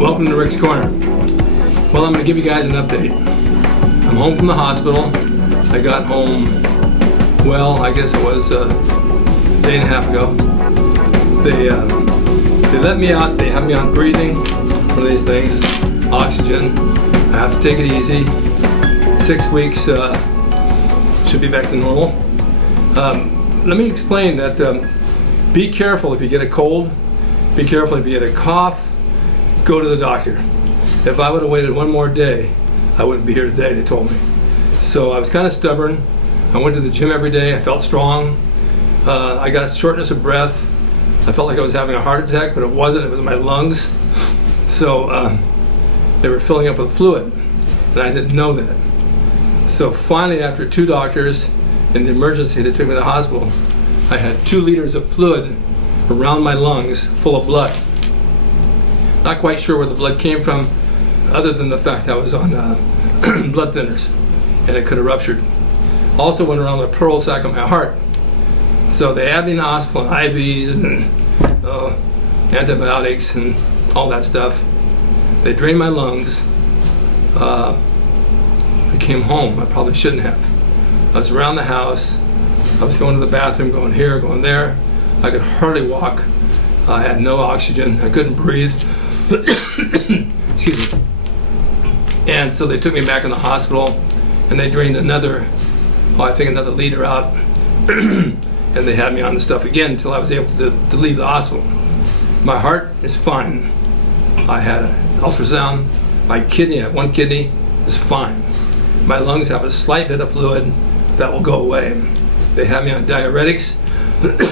Welcome to Rick's Corner. Well, I'm going to give you guys an update. I'm home from the hospital. I got home, well, I guess it was a day and a half ago. They let me out. They have me on breathing, one of these things, oxygen. I have to take it easy. 6 weeks, should be back to normal. Let me explain that be careful if you get a cold. Be careful if you get a cough. Go to the doctor. If I would have waited one more day, I wouldn't be here today, they told me. So I was kind of stubborn. I went to the gym every day. I felt strong. I got a shortness of breath. I felt like I was having a heart attack, but it wasn't. It was my lungs. So they were filling up with fluid, and I didn't know that. So finally, after 2 doctors in the emergency that took me to the hospital, I had 2 liters of fluid around my lungs full of blood. Not quite sure where the blood came from, other than the fact I was on blood thinners, and it could have ruptured. Also went around the pleural sac of my heart. So they had me in the hospital, and IVs and antibiotics and all that stuff. They drained my lungs. I came home. I probably shouldn't have. I was around the house. I was going to the bathroom, going here, going there. I could hardly walk. I had no oxygen. I couldn't breathe. Excuse me. And so they took me back in the hospital, and they drained another liter out. And they had me on the stuff again until I was able to leave the hospital. My heart is fine. I had an ultrasound. My kidney, I have 1 kidney, is fine. My lungs have a slight bit of fluid that will go away. They had me on diuretics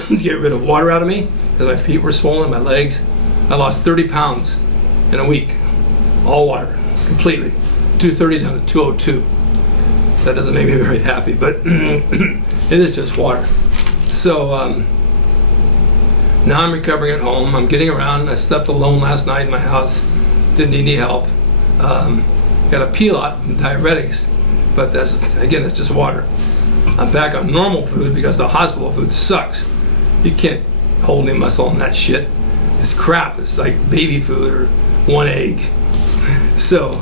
to get rid of water out of me because my feet were swollen, my legs. I lost 30 pounds in a week. All water, completely. 230 down to 202. That doesn't make me very happy, but it is just water. So now I'm recovering at home. I'm getting around. I slept alone last night in my house. Didn't need any help. Got a pee lot from diuretics, but that's just water. I'm back on normal food because the hospital food sucks. You can't hold any muscle on that shit. It's crap. It's like baby food or 1 egg. So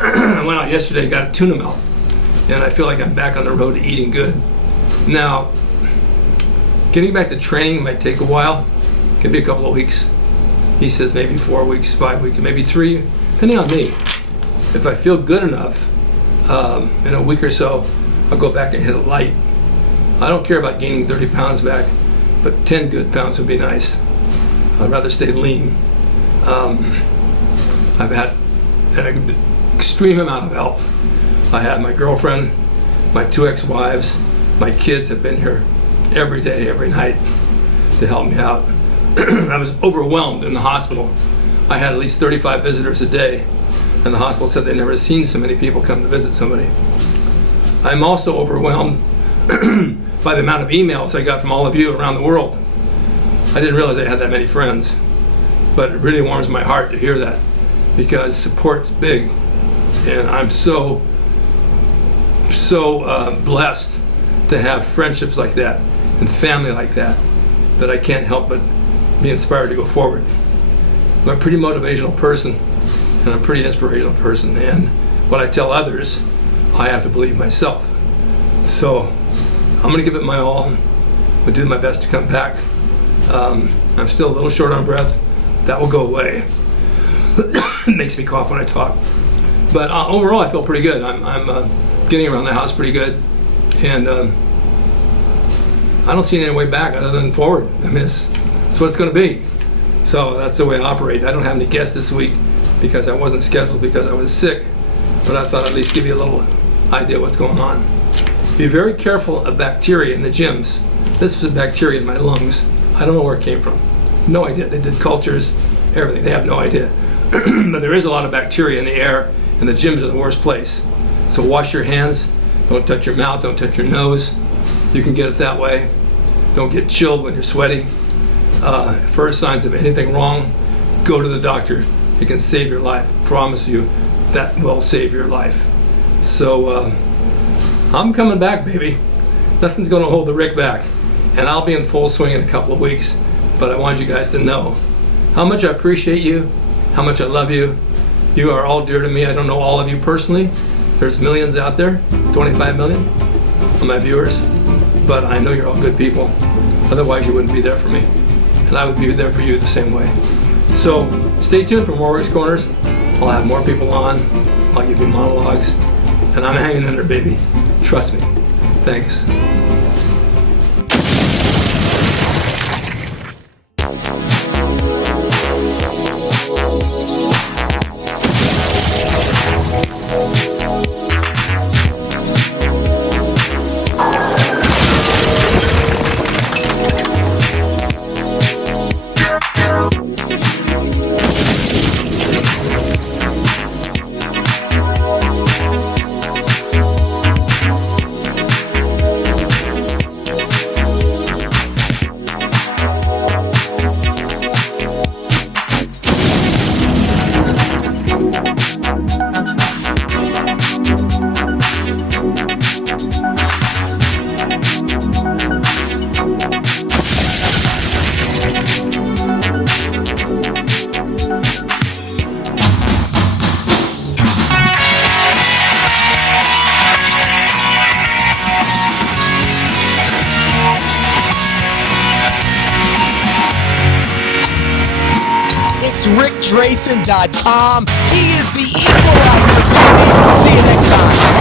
I went out yesterday and got a tuna melt, and I feel like I'm back on the road to eating good. Now, getting back to training might take a while. Could be a couple of weeks. He says maybe 4 weeks, 5 weeks, maybe 3, depending on me. If I feel good enough, in a week or so, I'll go back and hit it light. I don't care about gaining 30 pounds back, but 10 good pounds would be nice. I'd rather stay lean. I've had an extreme amount of help. I had my girlfriend, my 2 ex-wives, my kids have been here every day, every night to help me out. I was overwhelmed in the hospital. I had at least 35 visitors a day, and the hospital said they'd never seen so many people come to visit somebody. I'm also overwhelmed by the amount of emails I got from all of you around the world. I didn't realize I had that many friends, but it really warms my heart to hear that because support's big, and I'm so blessed to have friendships like that and family like that I can't help but be inspired to go forward. I'm a pretty motivational person, and I'm a pretty inspirational person, and what I tell others, I have to believe myself. So I'm going to give it my all. I'm going to do my best to come back. I'm still a little short on breath. That will go away. It makes me cough when I talk. But overall, I feel pretty good. I'm getting around the house pretty good. And I don't see any way back other than forward. I mean, it's what it's going to be. So that's the way I operate. I don't have any guests this week because I wasn't scheduled because I was sick. But I thought I'd at least give you a little idea what's going on. Be very careful of bacteria in the gyms. This was a bacteria in my lungs. I don't know where it came from. No idea. They did cultures, everything. They have no idea. But there is a lot of bacteria in the air, and the gyms are the worst place. So wash your hands. Don't touch your mouth. Don't touch your nose. You can get it that way. Don't get chilled when you're sweaty. First signs of anything wrong, go to the doctor. It can save your life. Promise you, that will save your life. So I'm coming back, baby. Nothing's going to hold the Rick back. And I'll be in full swing in a couple of weeks. But I want you guys to know how much I appreciate you how much I love you. You are all dear to me. I don't know all of you personally. There's millions out there, 25 million of my viewers, but I know you're all good people. Otherwise, you wouldn't be there for me, and I would be there for you the same way. So stay tuned for more RIC's Corners. I'll have more people on. I'll give you monologues, and I'm hanging in there, baby. Trust me. Thanks. It's RickDrayson.com. He is the equalizer, baby. See you next time.